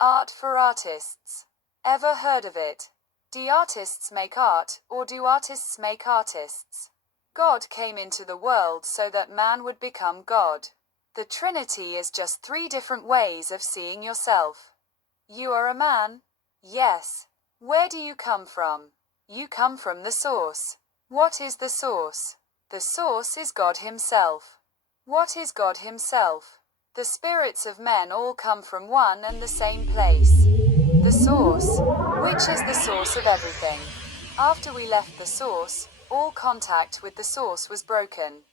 Art for artists. Ever heard of it? Do artists make art, or do artists make artists? God came into the world so that man would become God. The Trinity is just three different ways of seeing yourself. You are a man? Yes. Where do you come from? You come from the source. What is the source? The source is God Himself. What is God Himself? The spirits of men all come from one and the same place. The source. Which is the source of everything. After we left the source, all contact with the source was broken.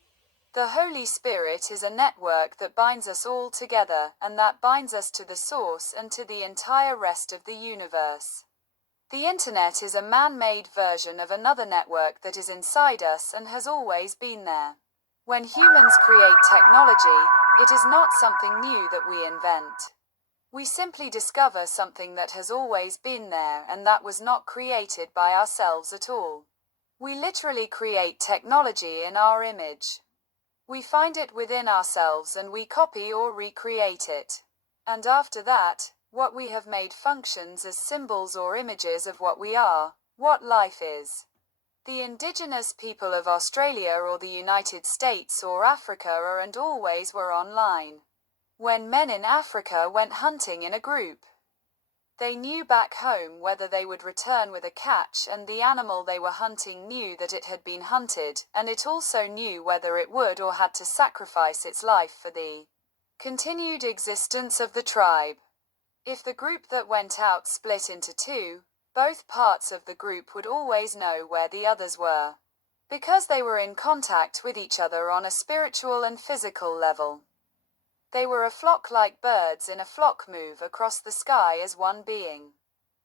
The Holy Spirit is a network that binds us all together, and that binds us to the source and to the entire rest of the universe. The internet is a man-made version of another network that is inside us and has always been there. When humans create technology, it is not something new that we invent. We simply discover something that has always been there and that was not created by ourselves at all. We literally create technology in our image. We find it within ourselves and we copy or recreate it. And after that, what we have made functions as symbols or images of what we are, what life is. The indigenous people of Australia or the United States or Africa are and always were online. When men in Africa went hunting in a group, they knew back home whether they would return with a catch, and the animal they were hunting knew that it had been hunted, and it also knew whether it would or had to sacrifice its life for the continued existence of the tribe. If the group that went out split into two, both parts of the group would always know where the others were, because they were in contact with each other on a spiritual and physical level. They were a flock like birds in a flock move across the sky as one being.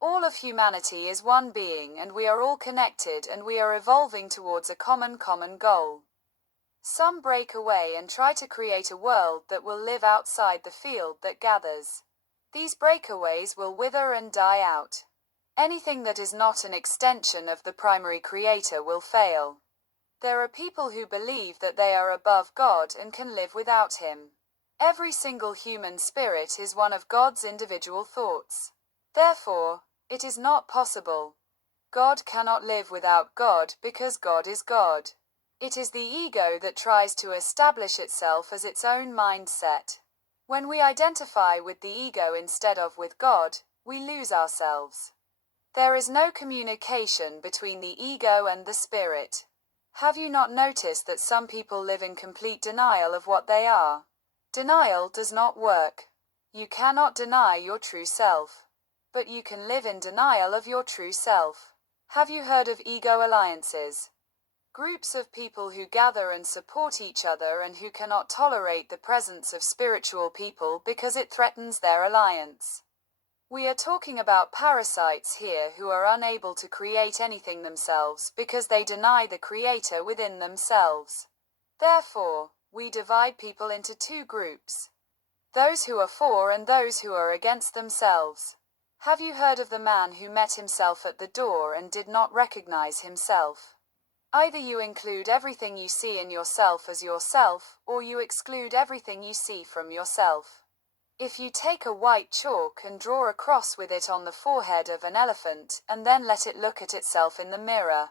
All of humanity is one being and we are all connected and we are evolving towards a common goal. Some break away and try to create a world that will live outside the field that gathers. These breakaways will wither and die out. Anything that is not an extension of the primary creator will fail. There are people who believe that they are above God and can live without Him. Every single human spirit is one of God's individual thoughts. Therefore, it is not possible. God cannot live without God because God is God. It is the ego that tries to establish itself as its own mindset. When we identify with the ego instead of with God, we lose ourselves. There is no communication between the ego and the spirit. Have you not noticed that some people live in complete denial of what they are? Denial does not work. You cannot deny your true self. But you can live in denial of your true self. Have you heard of ego alliances? Groups of people who gather and support each other and who cannot tolerate the presence of spiritual people because it threatens their alliance. We are talking about parasites here who are unable to create anything themselves because they deny the creator within themselves. Therefore, we divide people into two groups. Those who are for and those who are against themselves. Have you heard of the man who met himself at the door and did not recognize himself? Either you include everything you see in yourself as yourself, or you exclude everything you see from yourself. If you take a white chalk and draw a cross with it on the forehead of an elephant, and then let it look at itself in the mirror,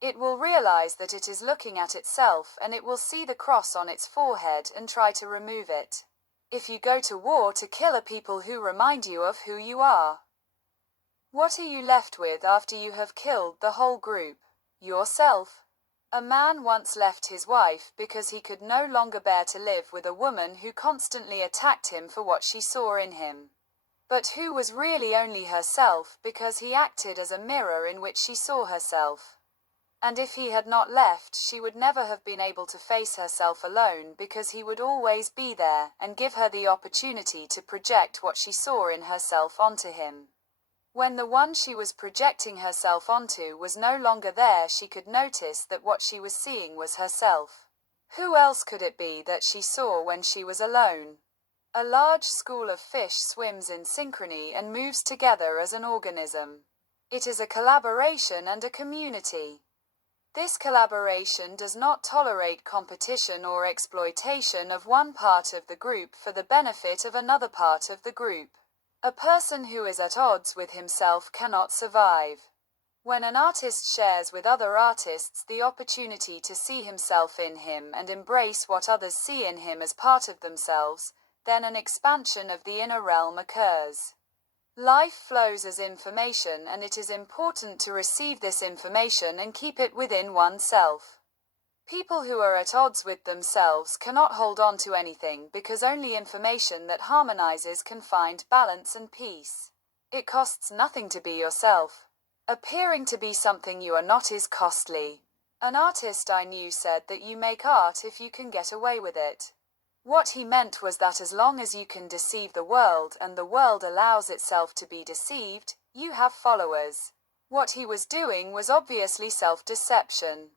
it will realize that it is looking at itself and it will see the cross on its forehead and try to remove it. If you go to war to kill a people who remind you of who you are, what are you left with after you have killed the whole group? Yourself. A man once left his wife because he could no longer bear to live with a woman who constantly attacked him for what she saw in him, but who was really only herself because he acted as a mirror in which she saw herself. And if he had not left, she would never have been able to face herself alone because he would always be there and give her the opportunity to project what she saw in herself onto him. When the one she was projecting herself onto was no longer there, she could notice that what she was seeing was herself. Who else could it be that she saw when she was alone? A large school of fish swims in synchrony and moves together as an organism. It is a collaboration and a community. This collaboration does not tolerate competition or exploitation of one part of the group for the benefit of another part of the group. A person who is at odds with himself cannot survive. When an artist shares with other artists the opportunity to see himself in him and embrace what others see in him as part of themselves, then an expansion of the inner realm occurs. Life flows as information, and it is important to receive this information and keep it within oneself. People who are at odds with themselves cannot hold on to anything because only information that harmonizes can find balance and peace. It costs nothing to be yourself. Appearing to be something you are not is costly. An artist I knew said that you make art if you can get away with it. What he meant was that as long as you can deceive the world and the world allows itself to be deceived, you have followers. What he was doing was obviously self-deception.